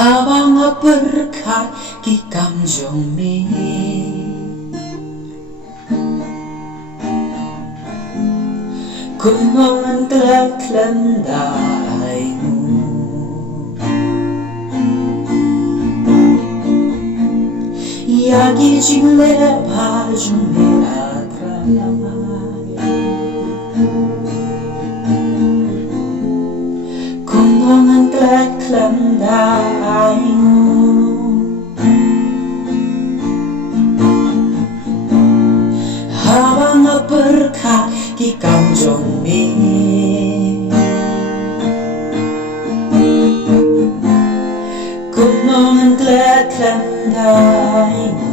Habang berkat di kamjong mi Gunung ang taglanday mo Yagi jingle pajong mi atramay Gunung ang taglanday mo Habang berkat di kamjong mi Gunung ang taglanday mo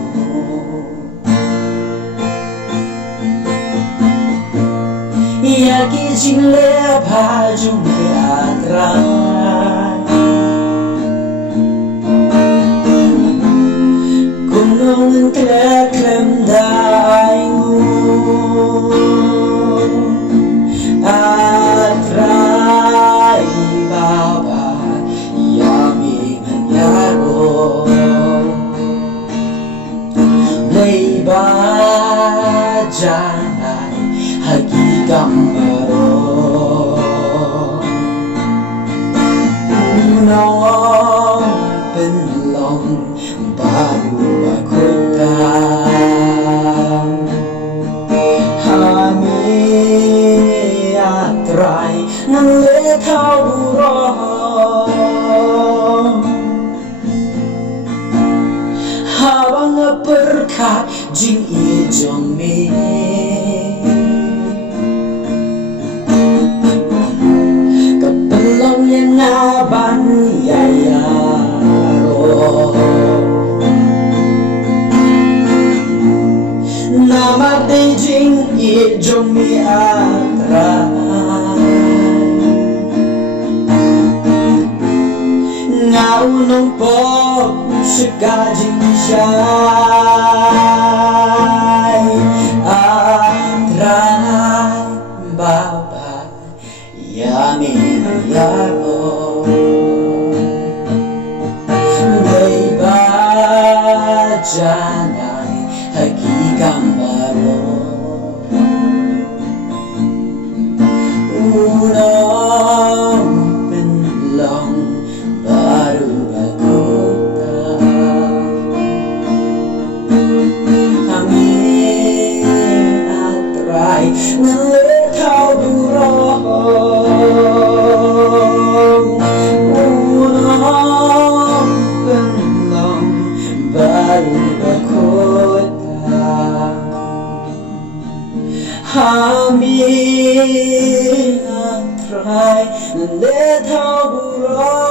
Yagi jingle pajong mi atray Gunung ang taglanday mo Atray baba yaming anyaro Leiba janay hagigang maro Unong penlong baru bakutang Atray ng letaw burong Habang berkat jing ijong mi Kapelong yang naban yayaro Namatay jing ijong mi atray Ngaunong po sigajing siya'y atray baba yamin yaro Leiba janay hagigang maro Unong penlong baru bakutang Amin atray ng letaw burong Unong penlong baru bakutang Amin atray ng letaw burong